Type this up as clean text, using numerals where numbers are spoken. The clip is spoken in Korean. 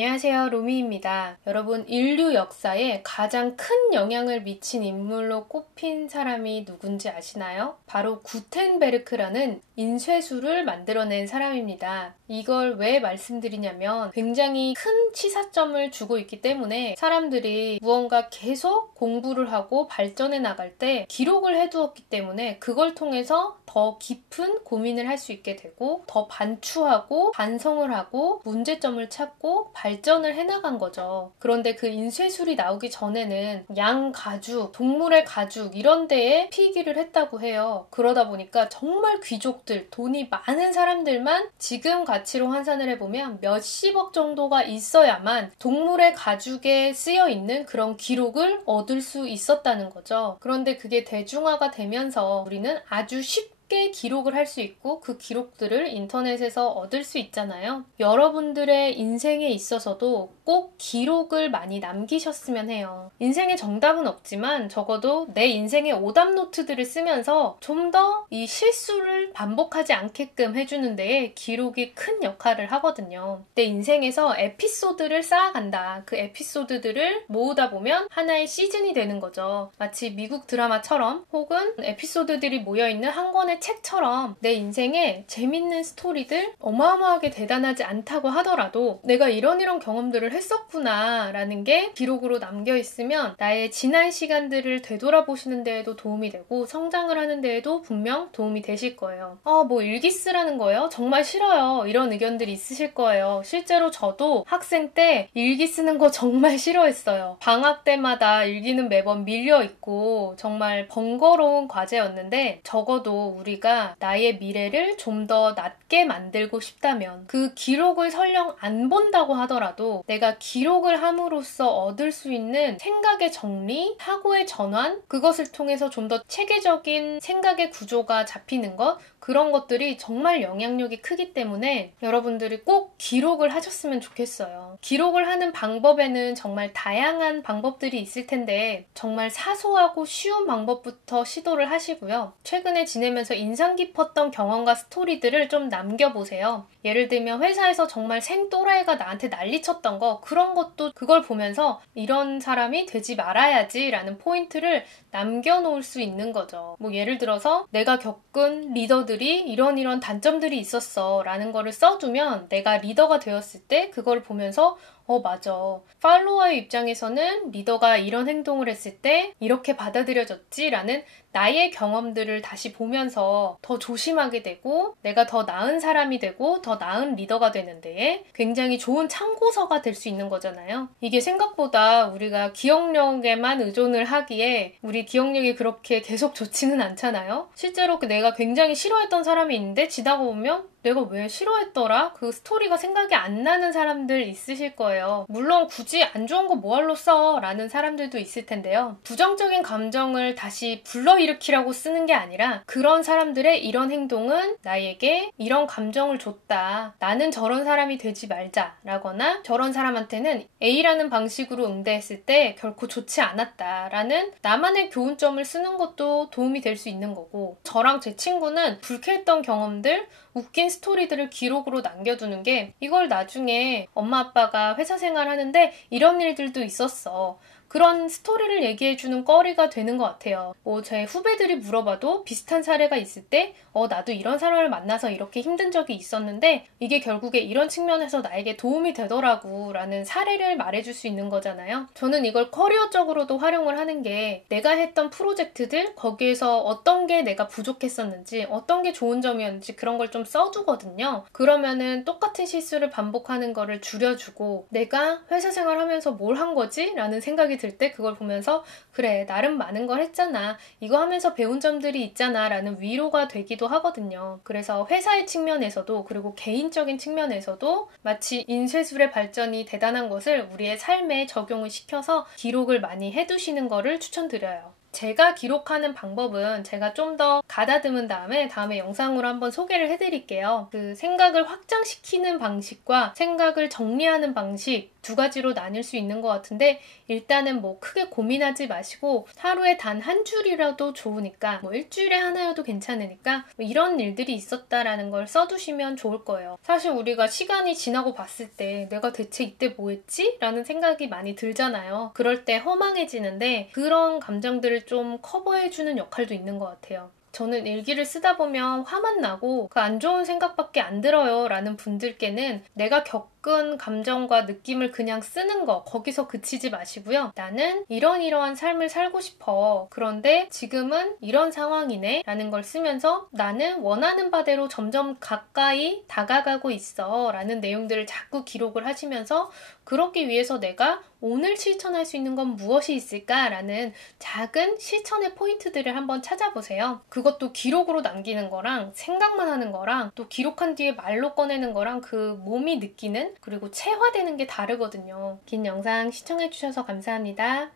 안녕하세요, 로미입니다. 여러분, 인류 역사에 가장 큰 영향을 미친 인물로 꼽힌 사람이 누군지 아시나요? 바로 구텐베르크라는 인쇄술을 만들어낸 사람입니다. 이걸 왜 말씀드리냐면 굉장히 큰 치사점을 주고 있기 때문에 사람들이 무언가 계속 공부를 하고 발전해 나갈 때 기록을 해두었기 때문에 그걸 통해서 더 깊은 고민을 할 수 있게 되고 더 반추하고 반성을 하고 문제점을 찾고 발전을 해나간 거죠. 그런데 그 인쇄술이 나오기 전에는 양 가죽, 동물의 가죽 이런 데에 피기를 했다고 해요. 그러다 보니까 정말 귀족들, 돈이 많은 사람들만 지금 가치로 환산을 해보면 몇십억 정도가 있어야만 동물의 가죽에 쓰여 있는 그런 기록을 얻을 수 있었다는 거죠. 그런데 그게 대중화가 되면서 우리는 아주 쉽게 기록을 할 수 있고 그 기록들을 인터넷에서 얻을 수 있잖아요. 여러분들의 인생에 있어서도 꼭 기록을 많이 남기셨으면 해요. 인생에 정답은 없지만 적어도 내 인생의 오답 노트들을 쓰면서 좀 더 이 실수를 반복하지 않게끔 해주는 데에 기록이 큰 역할을 하거든요. 내 인생에서 에피소드를 쌓아간다. 그 에피소드들을 모으다 보면 하나의 시즌이 되는 거죠. 마치 미국 드라마처럼 혹은 에피소드들이 모여있는 한 권의 책처럼 내 인생에 재밌는 스토리들 어마어마하게 대단하지 않다고 하더라도 내가 이런 경험들을 했었구나 라는 게 기록으로 남겨있으면 나의 지난 시간들을 되돌아보시는 데에도 도움이 되고 성장을 하는 데에도 분명 도움이 되실 거예요. 뭐 일기 쓰라는 거예요? 정말 싫어요. 이런 의견들이 있으실 거예요. 실제로 저도 학생 때 일기 쓰는 거 정말 싫어했어요. 방학 때마다 일기는 매번 밀려있고 정말 번거로운 과제였는데 적어도 우리가 나의 미래를 좀 더 낫게 만들고 싶다면 그 기록을 설령 안 본다고 하더라도 내가 기록을 함으로써 얻을 수 있는 생각의 정리, 사고의 전환 그것을 통해서 좀 더 체계적인 생각의 구조가 잡히는 것 그런 것들이 정말 영향력이 크기 때문에 여러분들이 꼭 기록을 하셨으면 좋겠어요. 기록을 하는 방법에는 정말 다양한 방법들이 있을 텐데 정말 사소하고 쉬운 방법부터 시도를 하시고요. 최근에 지내면서 인상 깊었던 경험과 스토리들을 좀 남겨보세요. 예를 들면 회사에서 정말 생또라이가 나한테 난리쳤던 거 그런 것도 그걸 보면서 이런 사람이 되지 말아야지 라는 포인트를 남겨놓을 수 있는 거죠. 예를 들어서 내가 겪은 리더들이 이런 단점들이 있었어 라는 거를 써두면 내가 리더가 되었을 때 그걸 보면서 맞아. 팔로워의 입장에서는 리더가 이런 행동을 했을 때 이렇게 받아들여졌지 라는 나의 경험들을 다시 보면서 더 조심하게 되고 내가 더 나은 사람이 되고 더 나은 리더가 되는 데에 굉장히 좋은 참고서가 될 수 있는 거잖아요. 이게 생각보다 우리가 기억력에만 의존을 하기에 우리 기억력이 그렇게 계속 좋지는 않잖아요. 실제로 내가 굉장히 싫어했던 사람이 있는데 지나가 보면 내가 왜 싫어했더라? 그 스토리가 생각이 안 나는 사람들 있으실 거예요. 물론 굳이 안 좋은 거 뭐하러 써? 라는 사람들도 있을 텐데요. 부정적인 감정을 다시 불러일으키라고 쓰는 게 아니라 그런 사람들의 이런 행동은 나에게 이런 감정을 줬다. 나는 저런 사람이 되지 말자. 라거나 저런 사람한테는 A라는 방식으로 응대했을 때 결코 좋지 않았다. 라는 나만의 교훈점을 쓰는 것도 도움이 될 수 있는 거고 저랑 제 친구는 불쾌했던 경험들 웃긴 스토리들을 기록으로 남겨두는 게 이걸 나중에 엄마 아빠가 회사 생활하는데 이런 일들도 있었어. 그런 스토리를 얘기해주는 거리가 되는 것 같아요. 제 후배들이 물어봐도 비슷한 사례가 있을 때 나도 이런 사람을 만나서 이렇게 힘든 적이 있었는데 이게 결국에 이런 측면에서 나에게 도움이 되더라고 라는 사례를 말해줄 수 있는 거잖아요. 저는 이걸 커리어적으로도 활용을 하는 게 내가 했던 프로젝트들 거기에서 어떤 게 내가 부족했었는지 어떤 게 좋은 점이었는지 그런 걸 좀 써두거든요. 그러면은 똑같은 실수를 반복하는 거를 줄여주고 내가 회사 생활하면서 뭘 한 거지? 라는 생각이 들 때 그걸 보면서 그래 나름 많은 걸 했잖아 이거 하면서 배운 점들이 있잖아 라는 위로가 되기도 하거든요. 그래서 회사의 측면에서도 그리고 개인적인 측면에서도 마치 인쇄술의 발전이 대단한 것을 우리의 삶에 적용을 시켜서 기록을 많이 해두시는 거를 추천드려요. 제가 기록하는 방법은 제가 좀 더 가다듬은 다음에 영상으로 한번 소개를 해드릴게요. 그 생각을 확장시키는 방식과 생각을 정리하는 방식 두 가지로 나뉠 수 있는 것 같은데, 일단은 뭐 크게 고민하지 마시고 하루에 단 한 줄이라도 좋으니까, 뭐 일주일에 하나여도 괜찮으니까 뭐 이런 일들이 있었다라는 걸 써두시면 좋을 거예요. 사실 우리가 시간이 지나고 봤을 때 내가 대체 이때 뭐 했지? 라는 생각이 많이 들잖아요. 그럴 때 허망해지는데 그런 감정들을 좀 커버해주는 역할도 있는 것 같아요. 저는 일기를 쓰다 보면 화만 나고 그 안 좋은 생각밖에 안 들어요 라는 분들께는 내가 겪은 감정과 느낌을 그냥 쓰는 거, 거기서 그치지 마시고요. 나는 이러한 삶을 살고 싶어. 그런데 지금은 이런 상황이네 라는 걸 쓰면서 나는 원하는 바대로 점점 가까이 다가가고 있어 라는 내용들을 자꾸 기록을 하시면서, 그러기 위해서 내가 오늘 실천할 수 있는 건 무엇이 있을까라는 작은 실천의 포인트들을 한번 찾아보세요. 그것도 기록으로 남기는 거랑 생각만 하는 거랑 또 기록한 뒤에 말로 꺼내는 거랑 그 몸이 느끼는, 그리고 체화되는 게 다르거든요. 긴 영상 시청해주셔서 감사합니다.